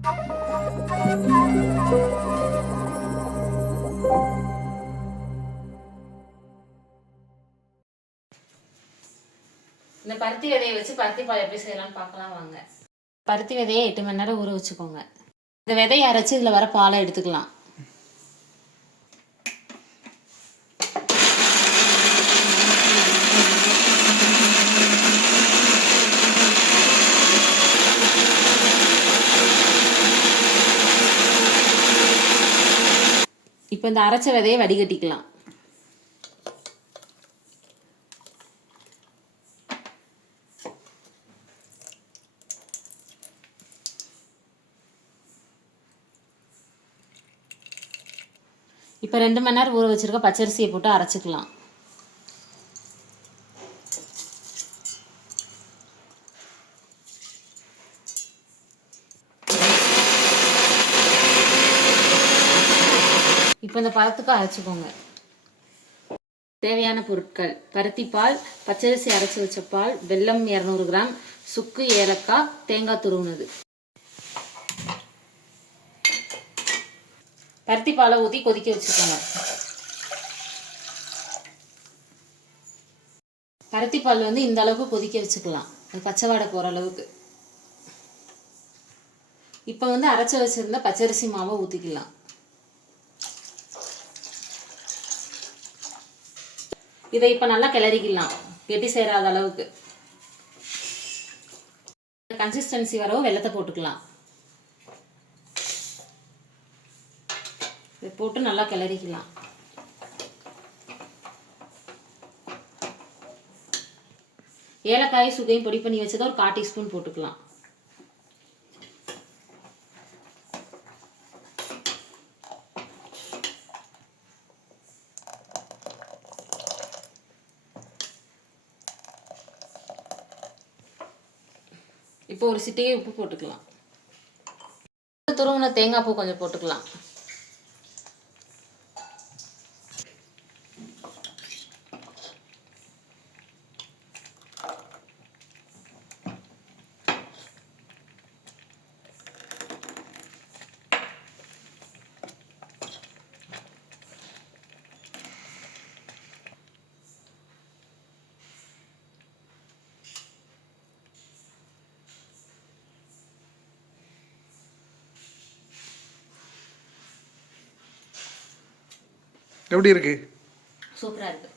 இந்த பருத்தி விதையை வச்சு பருத்தி பால் எப்படி செய்யலாம்னு பார்க்கலாம் வாங்க. பருத்தி விதையை 8 மணி நேரம் ஊற வச்சுக்கோங்க. இந்த விதையை அரைச்சி இதில் வர பாலை எடுத்துக்கலாம். இப்போ இந்த அரைச்ச விதையை வடிகட்டிக்கலாம். இப்போ 2 மணி நேரம் ஊற வச்சிருக்க பச்சரிசியை போட்டு அரைச்சிக்கலாம். இப்போ இந்த பழத்துக்கு அரைச்சிக்கோங்க. தேவையான பொருட்கள்: பருத்தி பால், பச்சரிசி அரைச்சி வச்ச பால், வெல்லம் 200 கிராம், சுக்கு, ஏலக்காய், தேங்காய் துருவுனது. பருத்தி பாலை ஊற்றி கொதிக்க வச்சுக்கோங்க. பருத்தி பால் இந்த அளவுக்கு கொதிக்க வச்சுக்கலாம், அது பச்சை வாடை போகிற அளவுக்கு. இப்போ அரைச்சி வச்சிருந்த பச்சரிசி மாவை ஊற்றிக்கலாம். இதை இப்போ நல்லா கிளறிக்கலாம், கெட்டி சேராத அளவுக்கு. கன்சிஸ்டன்சி வரவும் வெல்லத்தை போட்டுக்கலாம். இதை போட்டு நல்லா கிளறிக்கலாம். ஏலக்காய் சுகையும் பொடி பண்ணி வச்சதை ஒரு 1/4 டீஸ்பூன் போட்டுக்கலாம். இப்போ ஒரு சிட்டிகை உப்பு போட்டுக்கலாம். துருவின தேங்காய் பூ கொஞ்சம் போட்டுக்கலாம். எப்படி இருக்கு? சூப்பராக இருக்கு.